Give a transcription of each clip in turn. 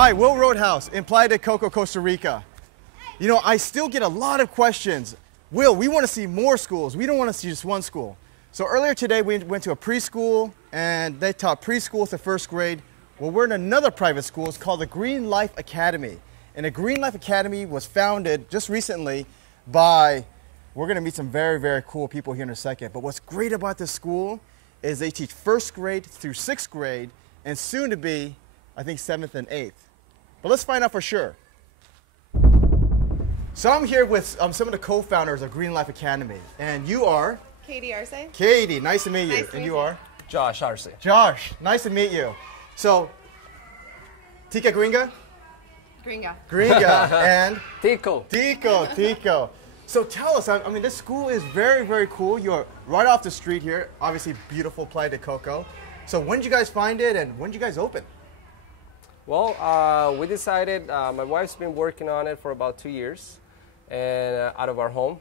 Hi, Will Roadhouse in Playa del Coco, Costa Rica. You know, I still get a lot of questions. Will, we want to see more schools. We don't want to see just one school. So earlier today, we went to a preschool, and they taught preschool to first grade. Well, we're in another private school. It's called the Greenlife Academy. And the Greenlife Academy was founded just recently by, we're going to meet some very, very cool people here in a second. But what's great about this school is they teach first grade through sixth grade, and soon to be, I think, 7th and 8th. But let's find out for sure. So I'm here with some of the co-founders of Greenlife Academy. And you are? Katie Arce. Katie, nice to meet you. Nice to and meet you you. are? Josh Arce. Josh, nice to meet you. So, Tika Gringa? Gringa. Gringa. And? Tico. Tico. So tell us, I mean, this school is very, very cool. You're right off the street here. Obviously, beautiful Playa del Coco. So when did you guys find it, and when did you guys open? Well, we decided, my wife's been working on it for about 2 years and out of our home.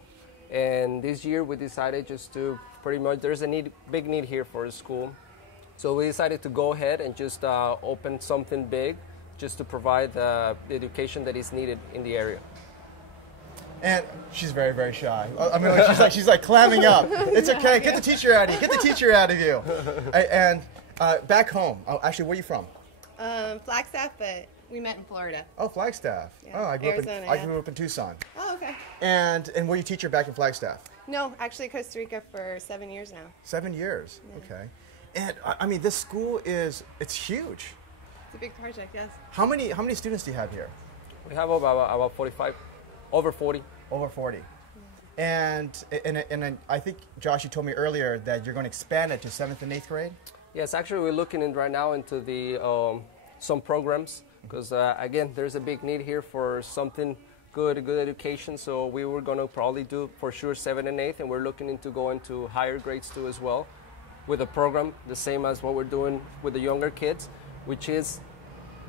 And this year we decided just to pretty much, there's a big need here for a school. So we decided to go ahead and just open something big just to provide the education that is needed in the area. And she's very, very shy. I mean, she's like clamming up. It's okay. Get the teacher out of you. Get the teacher out of you. And back home, actually, where are you from? Flagstaff, but we met in Florida. Oh, Flagstaff. Yeah. Oh, I grew up in Tucson. Oh, okay. And were you teacher back in Flagstaff? No, actually Costa Rica for 7 years now. 7 years. Yeah. Okay. And I mean, this school it's huge. It's a big project, yes. How many students do you have here? We have about 45, over 40. Over 40. Yeah. And I think, Josh, you told me earlier that you're going to expand it to 7th and 8th grade? Yes, actually we're looking right now into the some programs because again, there's a big need here for something good education. So we were going to probably do for sure 7th and 8th, and we're looking into going to higher grades too as well, with a program the same as what we're doing with the younger kids, which is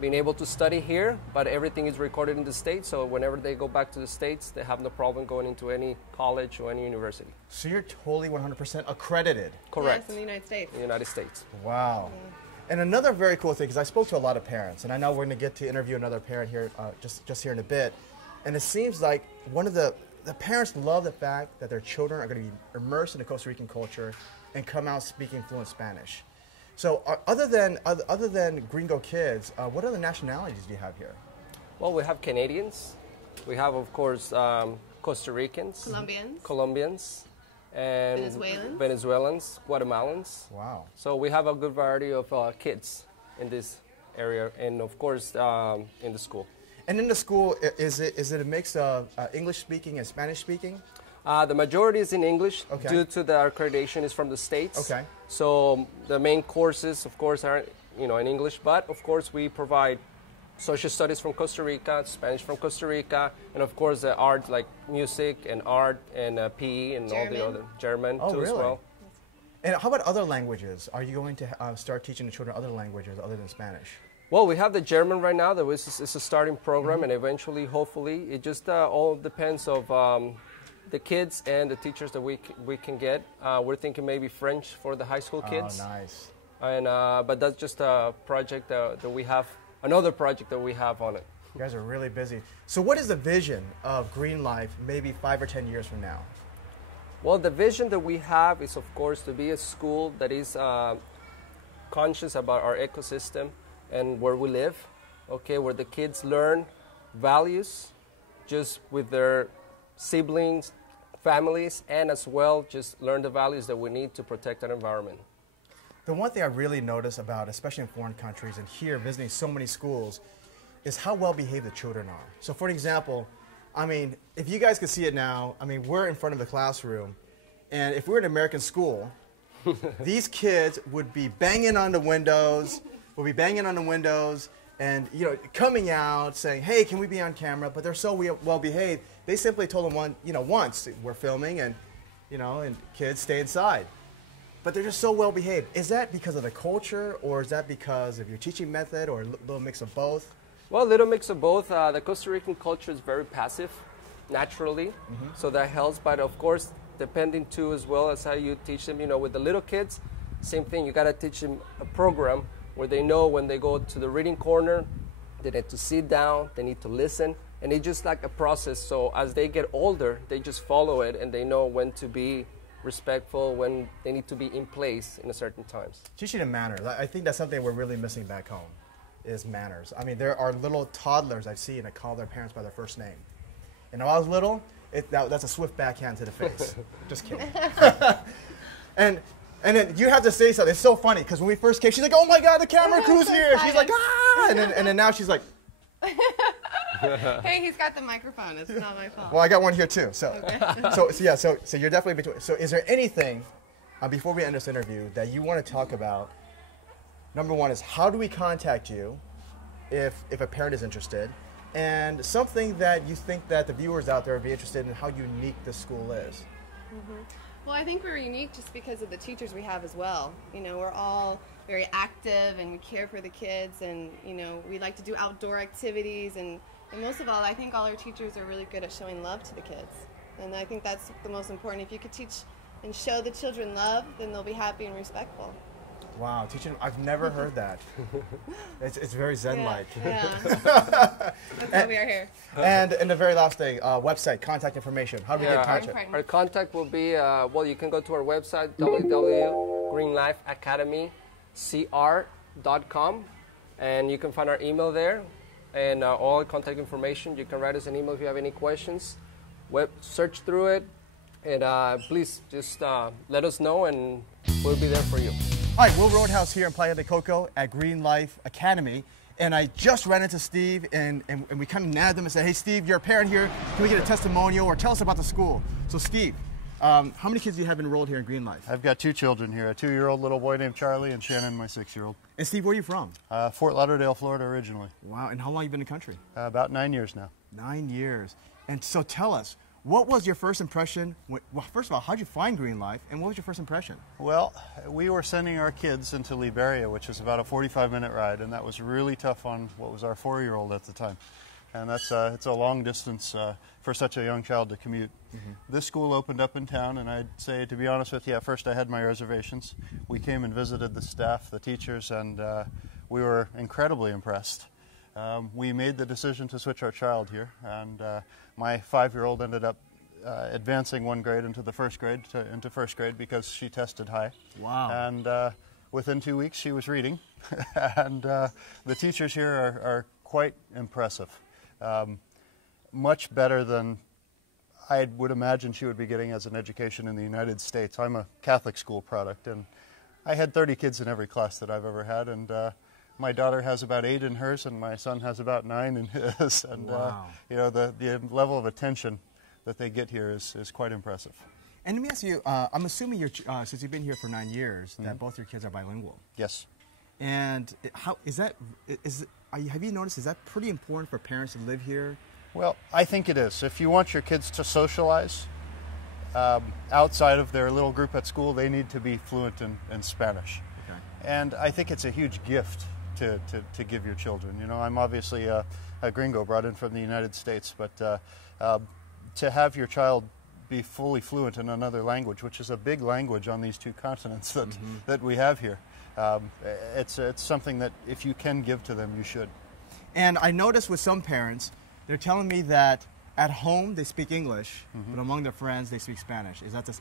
being able to study here, but everything is recorded in the States, so whenever they go back to the States, they have no problem going into any college or any university. So you're totally 100% accredited? Correct. Yes, in the United States. In the United States. Wow. Yeah. And another very cool thing, because I spoke to a lot of parents, and I know we're going to get to interview another parent here just here in a bit, and it seems like one of the parents love the fact that their children are going to be immersed in the Costa Rican culture and come out speaking fluent Spanish. So other than Gringo kids, what other nationalities do you have here? Well, we have Canadians. We have, of course, Costa Ricans. Colombians. And Venezuelans, Guatemalans. Wow. So we have a good variety of kids in this area and, of course, in the school. And in the school, is it a mix of English speaking and Spanish speaking? The majority is in English, okay, due to the accreditation is from the States. Okay. So the main courses, of course, are in English, but of course we provide social studies from Costa Rica, Spanish from Costa Rica, and of course the art like music and art and PE and German. all the other German too really? as well. And how about other languages? Are you going to start teaching the children other languages other than Spanish? Well, we have the German right now. It's a starting program, and eventually, hopefully, it just all depends of the kids and the teachers that we can get. We're thinking maybe French for the high school kids. Oh, nice. And but that's just a project that we have, another project that we have on it. You guys are really busy. So what is the vision of Greenlife maybe 5 or 10 years from now? Well, the vision that we have is, of course, to be a school that is conscious about our ecosystem and where we live, okay, where the kids learn values just with their siblings, families, and as well just learn the values that we need to protect our environment. The one thing I really notice about, especially in foreign countries and here visiting so many schools, is how well behaved the children are. So for example, I mean, if you guys could see it now, I mean, we're in front of the classroom, and if we were in an American school, these kids would be banging on the windows, and coming out saying, "Hey, can we be on camera?" But they're so well behaved. They simply told them once we're filming, and and kids stay inside. But they're just so well behaved. Is that because of the culture, or is that because of your teaching method, or a little mix of both? Well, a little mix of both. The Costa Rican culture is very passive, naturally, so that helps. But of course, depending too as well as how you teach them. With the little kids, same thing. You got to teach them a program where they know when they go to the reading corner, They need to sit down, they need to listen, and it's just like a process. So as they get older, they just follow it, and they know when to be respectful, when they need to be in place in a certain times. Teaching them manners. I think that's something we're really missing back home, is manners. I mean, there are little toddlers I've seen that call their parents by their first name. And when I was little, that's a swift backhand to the face. Just kidding. And then you have to say something. It's so funny, because when we first came, she's like, oh my God, the camera crew's here. She's like, ah! And then now she's like, Hey, he's got the microphone. It's not my fault. well, I got one here too. So, Okay. so you're definitely between. So is there anything, before we end this interview, that you want to talk about? Number one is, how do we contact you if a parent is interested? And something that you think that the viewers out there would be interested in, how unique this school is. Well, I think we're unique just because of the teachers we have as well. You know, we're all very active and we care for the kids, and you know, we like to do outdoor activities, and most of all, I think all our teachers are really good at showing love to the kids. And I think that's the most important. If you could teach and show the children love, then they'll be happy and respectful. Wow, teaching, I've never heard that. It's very Zen-like. Yeah. That's why we are here. And the very last thing, website, contact information. How do we get in touch? Our contact will be, well, you can go to our website, www.greenlifeacademycr.com, and you can find our email there, and all contact information. You can write us an email if you have any questions. Search through it, and please just let us know, and we'll be there for you. Hi, Will Roadhouse here in Playa de Coco at Greenlife Academy. And I just ran into Steve, and we kind of nabbed him and said, hey, Steve, you're a parent here. Can we get a testimonial or tell us about the school? So, Steve, how many kids do you have enrolled here in Greenlife? I've got 2 children here, a 2-year-old little boy named Charlie and Shannon, my 6-year-old. And, Steve, where are you from? Fort Lauderdale, Florida, originally. Wow, and how long have you been in the country? About 9 years now. 9 years. And so tell us, what was your first impression? Well, first of all, how did you find Greenlife, and what was your first impression? Well, we were sending our kids into Liberia, which is about a 45-minute ride, and that was really tough on what was our 4-year-old at the time. And that's it's a long distance for such a young child to commute. This school opened up in town, and I'd say, to be honest with you, at first I had my reservations. We came and visited the staff, the teachers, and we were incredibly impressed. We made the decision to switch our child here, and my 5-year-old ended up advancing 1 grade into the first grade, because she tested high. Wow. And within 2 weeks she was reading, and the teachers here are quite impressive. Much better than I would imagine she would be getting as an education in the United States. I'm a Catholic school product, and I had 30 kids in every class that I've ever had, and my daughter has about 8 in hers, and my son has about 9 in his. And wow. You know, the level of attention that they get here is quite impressive. And let me ask you, I'm assuming since you've been here for 9 years, that both your kids are bilingual. Yes. And how is that? Have you noticed? Is that pretty important for parents to live here? Well, I think it is. If you want your kids to socialize outside of their little group at school, they need to be fluent in Spanish. Okay. And I think it's a huge gift to give your children. You know, I'm obviously a gringo brought in from the United States, but to have your child be fully fluent in another language, which is a big language on these 2 continents that we have here, it's something that if you can give to them, you should. And I noticed with some parents, they're telling me that at home they speak English, but among their friends they speak Spanish. Is that the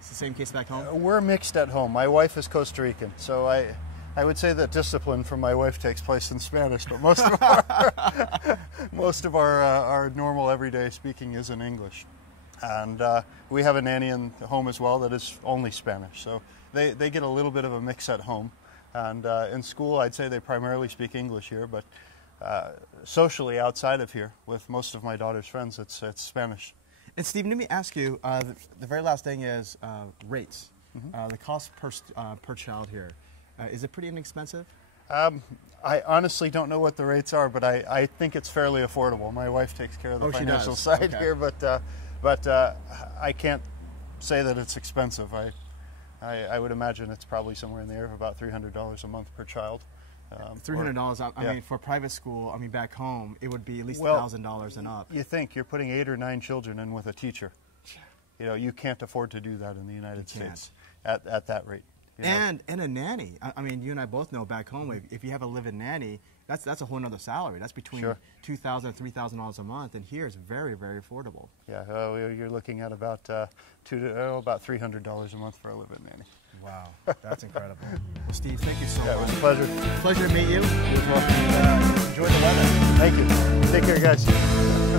same case back home? We're mixed at home. My wife is Costa Rican, so I would say that discipline from my wife takes place in Spanish, but most of our normal everyday speaking is in English. And we have a nanny in the home as well that is only Spanish, so they get a little bit of a mix at home. And in school, I'd say they primarily speak English here, but socially outside of here, with most of my daughter's friends, it's Spanish. And Steve, let me ask you, the very last thing is rates. The cost per child here. Is it pretty inexpensive? I honestly don't know what the rates are, but I think it's fairly affordable. My wife takes care of the financial side here, but I can't say that it's expensive. I would imagine it's probably somewhere in the area of about $300 a month per child. $300. I mean, for private school, I mean, back home, it would be at least $1,000 and up. You think you're putting 8 or 9 children in with a teacher. You know, you can't afford to do that in the United States at that rate. You know? And a nanny. I mean, you and I both know back home, if you have a live-in nanny, that's a whole nother salary. That's between Sure. $2,000 and $3,000 a month, and here it's very, very affordable. Yeah, you're looking at about about $300 a month for a live-in nanny. Wow, that's incredible. Well, Steve, thank you so Yeah, it much. was a pleasure. Pleasure to meet you. You as well. Enjoy the weather. Thank you. Take care, guys.